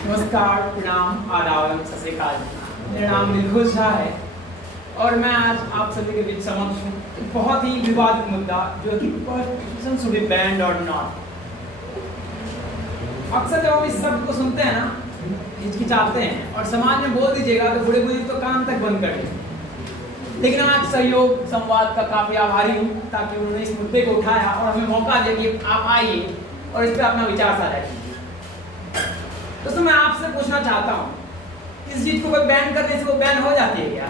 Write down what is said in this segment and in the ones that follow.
नमस्कार, प्रणाम, आदाब, सत श्री अकाल। मेरा नाम दिलखुश झा है और मैं आज आप सभी के बीच समक्ष हूँ एक बहुत ही विवादित मुद्दा जो कि प्रोस्टिट्यूशन शुड बी बैंड और नॉट। अक्सर जब हम इस शब्द को सुनते हैं ना, हिचकिचाते हैं और समाज में बोल दीजिएगा तो बूढ़े बुजुर्ग तो कान तक बंद कर देंगे। लेकिन आज सहयोग संवाद का काफी आभारी हूँ ताकि उन्होंने इस मुद्दे को उठाया और हमें मौका दिया कि आप आइए और इस पर अपना विचार साझा कीजिए। दोस्तों, मैं आपसे पूछना चाहता हूँ, इस चीज को बैन करने से वो बैन हो जाती है क्या?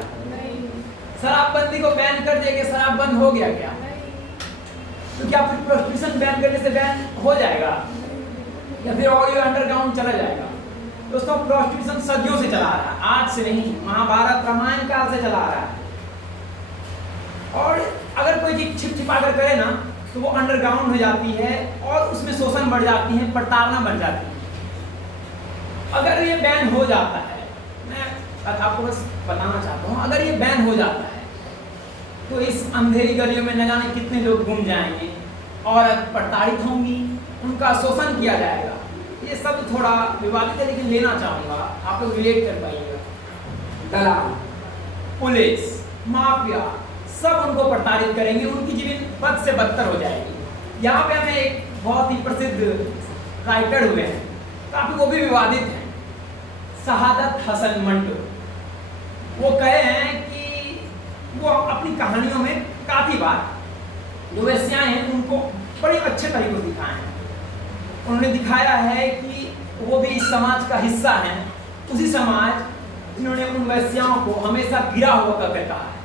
शराबबंदी को बैन कर दिया, शराब बंद हो गया क्या? तो क्या फिर प्रोस्टिट्यूशन बैन करने से बैन हो जाएगा या फिर ऑडियो अंडरग्राउंड चला जाएगा? दोस्तों, प्रोस्टिट्यूशन सदियों से चला आ रहा है, आज से नहीं, महाभारत रामायण काल से चला आ रहा है। और अगर कोई चीज छिप छिपा कर करे ना तो वो अंडरग्राउंड हो जाती है और उसमें शोषण बढ़ जाती है, प्रताड़ना बढ़ जाती है। अगर ये बैन हो जाता है, मैं आपको बस बताना चाहता हूँ, अगर ये बैन हो जाता है तो इस अंधेरी गलियों में न जाने कितने लोग घूम जाएंगे, औरत प्रताड़ित होंगी, उनका शोषण किया जाएगा। ये सब थोड़ा विवादित है लेकिन लेना चाहूँगा, आप लोग रिलेट कर पाइएगा। दलाल, पुलिस, माफिया सब उनको प्रताड़ित करेंगे, उनकी जीवन बद से बदतर हो जाएगी। यहाँ पे हमें एक बहुत ही प्रसिद्ध राइटर हुए हैं, काफी वो भी विवादित हैं, शहादत हसन मंटो। वो कहे हैं कि वो अपनी कहानियों में काफी बार जो वेश्याएं हैं उनको बड़े अच्छे तरीके से दिखाए हैं। उन्होंने दिखाया है कि वो भी इस समाज का हिस्सा हैं, उसी समाज जिन्होंने उन वेश्याओं को हमेशा गिरा हुआ करके कहा है।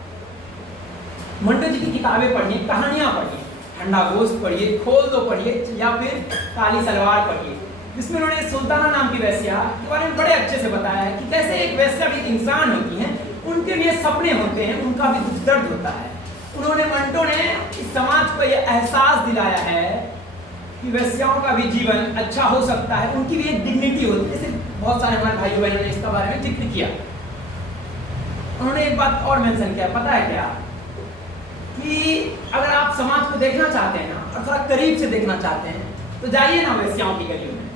मंटो जी की किताबें पढ़िए, कहानियां पढ़िए, ठंडा गोश्त पढ़िए, खोल दो पढ़िए या फिर काली सलवार पढ़िए, जिसमें उन्होंने सुल्ताना नाम की वेश्या के बारे में बड़े अच्छे से बताया है कि कैसे एक वेश्या भी इंसान होती है, उनके लिए सपने होते हैं, उनका भी दुख दर्द होता है। उन्होंने मंटो ने इस समाज को यह एहसास दिलाया है कि वेश्याओं का भी जीवन अच्छा हो सकता है, उनकी भी एक डिग्निटी होती है। जैसे बहुत सारे हमारे भाई बहनों ने इसका बारे में जिक्र किया। उन्होंने एक बात और मेंशन किया, पता है क्या, कि अगर आप समाज को देखना चाहते हैं ना और थोड़ा करीब से देखना चाहते हैं तो जाइए ना वेश्याओं की गलियों में,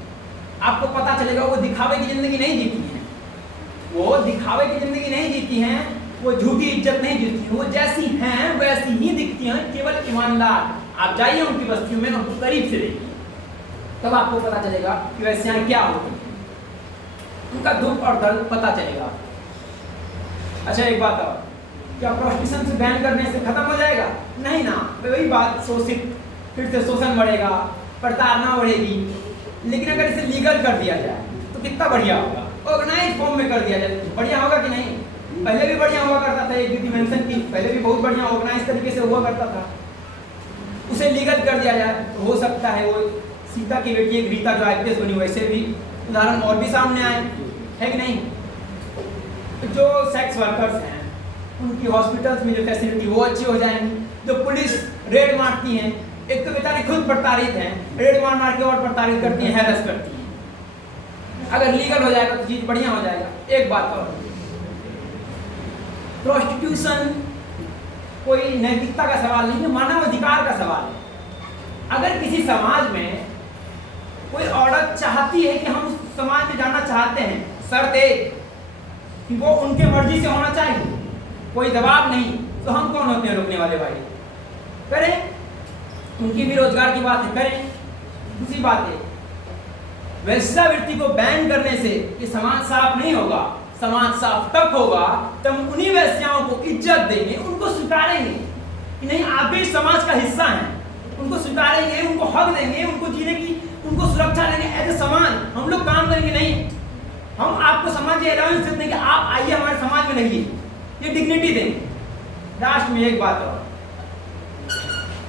आपको पता चलेगा वो दिखावे की जिंदगी नहीं जीती हैं, वो दिखावे की जिंदगी नहीं जीती हैं, वो झूठी इज्जत नहीं जीती हैं, वो जैसी हैं वैसी ही दिखती हैं, केवल ईमानदार। आप जाइए उनकी बस्तियों में, उनको करीब से देखिए, तब आपको पता चलेगा कि वेश्याएं क्या होती हैं, उनका दुख और दर्द पता चलेगा। अच्छा, एक बात और, क्या प्रोस्टिट्यूशन से बैन करने से खत्म हो जाएगा? नहीं ना, वही बात, शोषित फिर से शोषण बढ़ेगा, प्रताड़ना बढ़ेगी। लेकिन अगर इसे लीगल कर दिया जाए तो कितना बढ़िया होगा, ऑर्गेनाइज फॉर्म में कर दिया जाए तो बढ़िया होगा कि नहीं? पहले भी बढ़िया हुआ करता था, एक दीदी मेंशन की, पहले भी बहुत बढ़िया ऑर्गेनाइज तरीके से हुआ करता था। उसे लीगल कर दिया जाए तो हो सकता है वो सीता की बेटी एक रीता जो IPS बनी, वैसे भी उदाहरण और भी सामने आए, है कि नहीं? जो सेक्स वर्कर्स हैं उनकी हॉस्पिटल्स में जो फैसिलिटी वो अच्छी हो जाएंगी। जो पुलिस रेड मारती हैं, एक तो बेचारी खुद प्रताड़ित हैं, रेड मार मार के और प्रताड़ित करती हैं, हैरेस करती हैं। अगर लीगल हो जाएगा तो चीज बढ़िया हो जाएगा। एक बात और, प्रोस्टिट्यूशन कोई नैतिकता का सवाल नहीं है, मानव अधिकार का सवाल है। अगर किसी समाज में कोई औरत चाहती है कि हम उस समाज में जाना चाहते हैं, शर्त एक कि वो उनके मर्जी से होना चाहिए, कोई दबाव नहीं, तो हम कौन होते हैं रोकने वाले भाई? करें, उनकी भी रोजगार की बात है, करें। दूसरी बात है, वेश्यावृत्ति को बैन करने से ये समाज साफ नहीं होगा। समाज साफ तब होगा तब उन्हीं वेश्याओं को इज्जत देंगे, उनको स्वीकारेंगे कि नहीं आप भी समाज का हिस्सा हैं, उनको स्वीकारेंगे, उनको हक देंगे, उनको जीने की उनको सुरक्षा देंगे एज ए समाज। हम लोग काम करेंगे नहीं, हम आपको समाज ये अलाउंस देते हैं कि आप आइए हमारे समाज में रहिए, ये डिग्निटी देंगे। लास्ट में एक बात और,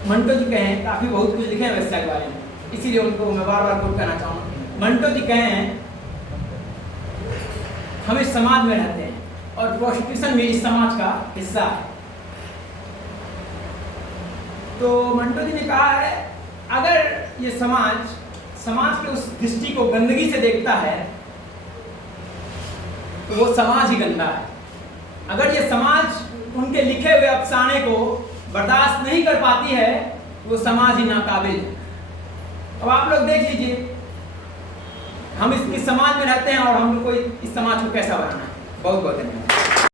मंटो जी कहे हैं, काफी बहुत कुछ लिखे हैं वेश्या के बारे में, इसीलिए उनको मैं बार बार कोट करना चाहूँगा। मंटो जी कहे हैं हम इस समाज में रहते हैं और प्रोस्टिट्यूशन भी इस समाज का हिस्सा है। तो मंटो जी ने कहा है अगर ये समाज के उस दृष्टि को गंदगी से देखता है तो वो समाज ही गंदा है। अगर ये समाज उनके लिखे हुए अफसाने को बर्दाश्त नहीं कर पाती है वो समाज ही नाकाबिल है। अब आप लोग देख लीजिए, हम इस समाज में रहते हैं और हम लोग को इस समाज को कैसा बनाना है। बहुत बहुत धन्यवाद।